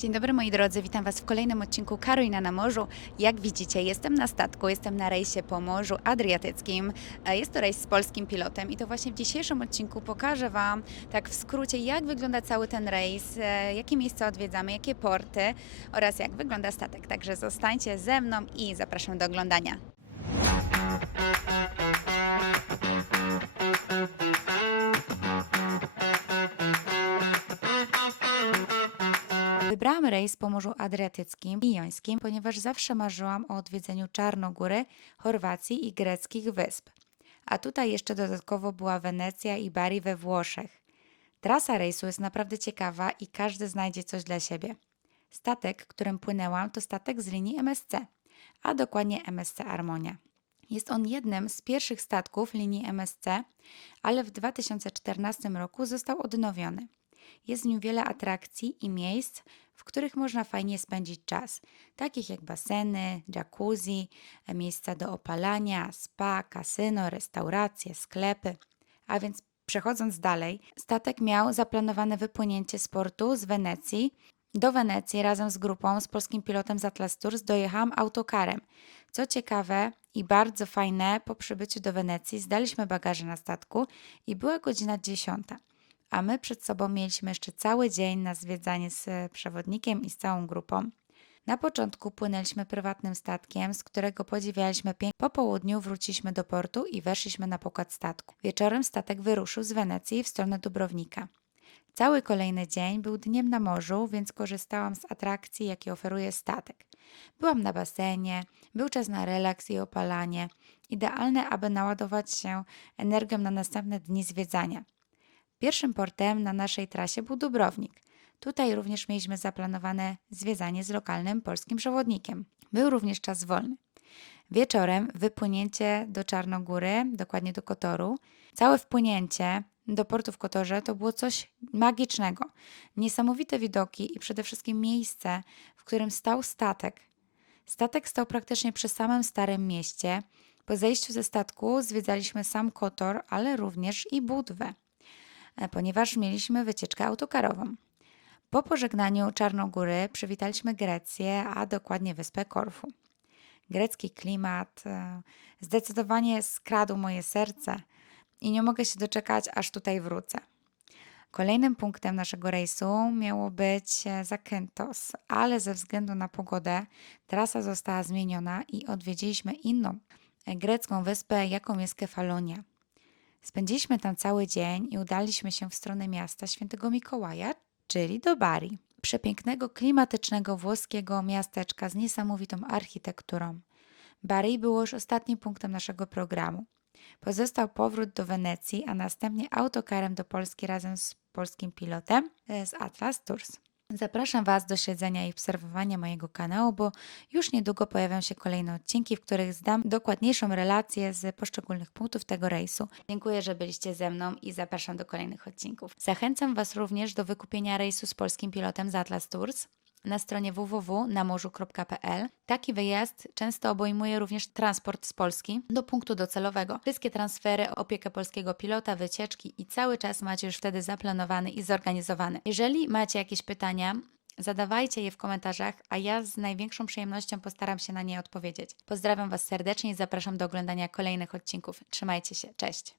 Dzień dobry moi drodzy, witam Was w kolejnym odcinku Karolina na morzu. Jak widzicie, jestem na statku, jestem na rejsie po Morzu Adriatyckim. E, Jest to rejs z polskim pilotem i to właśnie w dzisiejszym odcinku pokażę Wam tak w skrócie, jak wygląda cały ten rejs, e, jakie miejsca odwiedzamy, jakie porty oraz jak wygląda statek. Także zostańcie ze mną i zapraszam do oglądania. Rejs po Morzu Adriatyckim i Jońskim, ponieważ zawsze marzyłam o odwiedzeniu Czarnogóry, Chorwacji i greckich wysp. A tutaj jeszcze dodatkowo była Wenecja i Bari we Włoszech. Trasa rejsu jest naprawdę ciekawa i każdy znajdzie coś dla siebie. Statek, którym płynęłam, to statek z linii MSC, a dokładnie MSC Armonia. Jest on jednym z pierwszych statków linii MSC, ale w 2014 roku został odnowiony. Jest w nim wiele atrakcji i miejsc, w których można fajnie spędzić czas, takich jak baseny, jacuzzi, e, miejsca do opalania, spa, kasyno, restauracje, sklepy. A więc przechodząc dalej, statek miał zaplanowane wypłynięcie z portu z Wenecji. Do Wenecji razem z grupą, z polskim pilotem z Atlas Tours dojechałam autokarem. Co ciekawe i bardzo fajne, po przybyciu do Wenecji zdaliśmy bagaże na statku i była godzina 10 a my przed sobą mieliśmy jeszcze cały dzień na zwiedzanie z przewodnikiem i z całą grupą. Na początku płynęliśmy prywatnym statkiem, z którego podziwialiśmy piękno. Po południu wróciliśmy do portu i weszliśmy na pokład statku. Wieczorem statek wyruszył z Wenecji w stronę Dubrownika. Cały kolejny dzień był dniem na morzu, więc korzystałam z atrakcji, jakie oferuje statek. Byłam na basenie, był czas na relaks i opalanie, idealne, aby naładować się energią na następne dni zwiedzania. Pierwszym portem na naszej trasie był Dubrownik. Tutaj również mieliśmy zaplanowane zwiedzanie z lokalnym polskim przewodnikiem. Był również czas wolny. Wieczorem wypłynięcie do Czarnogóry, dokładnie do Kotoru. Całe wpłynięcie do portu w Kotorze to było coś magicznego. Niesamowite widoki i przede wszystkim miejsce, w którym stał statek. Statek stał praktycznie przy samym starym mieście. Po zejściu ze statku zwiedzaliśmy sam Kotor, ale również i Budwę ponieważ mieliśmy wycieczkę autokarową. Po pożegnaniu Czarnogóry przywitaliśmy Grecję, a dokładnie wyspę Korfu. Grecki klimat e, zdecydowanie skradł moje serce i nie mogę się doczekać, aż tutaj wrócę. Kolejnym punktem naszego rejsu miało być e, Zakynthos, ale ze względu na pogodę trasa została zmieniona i odwiedziliśmy inną e, grecką wyspę, jaką jest Kefalonia. Spędziliśmy tam cały dzień i udaliśmy się w stronę miasta Świętego Mikołaja, czyli do Bari. Przepięknego, klimatycznego włoskiego miasteczka z niesamowitą architekturą. Bari było już ostatnim punktem naszego programu. Pozostał powrót do Wenecji, a następnie autokarem do Polski razem z polskim pilotem e, z Atlas Tours. Zapraszam Was do śledzenia i obserwowania mojego kanału, bo już niedługo pojawią się kolejne odcinki, w których zdam dokładniejszą relację z poszczególnych punktów tego rejsu. Dziękuję, że byliście ze mną i zapraszam do kolejnych odcinków. Zachęcam Was również do wykupienia rejsu z polskim pilotem z Atlas Tours na stronie www.namorzu.pl. Taki wyjazd często obejmuje również transport z Polski do punktu docelowego. Wszystkie transfery, opiekę polskiego pilota, wycieczki i cały czas macie już wtedy zaplanowany i zorganizowany. Jeżeli macie jakieś pytania, zadawajcie je w komentarzach, a ja z największą przyjemnością postaram się na nie odpowiedzieć. Pozdrawiam Was serdecznie i zapraszam do oglądania kolejnych odcinków. Trzymajcie się, cześć!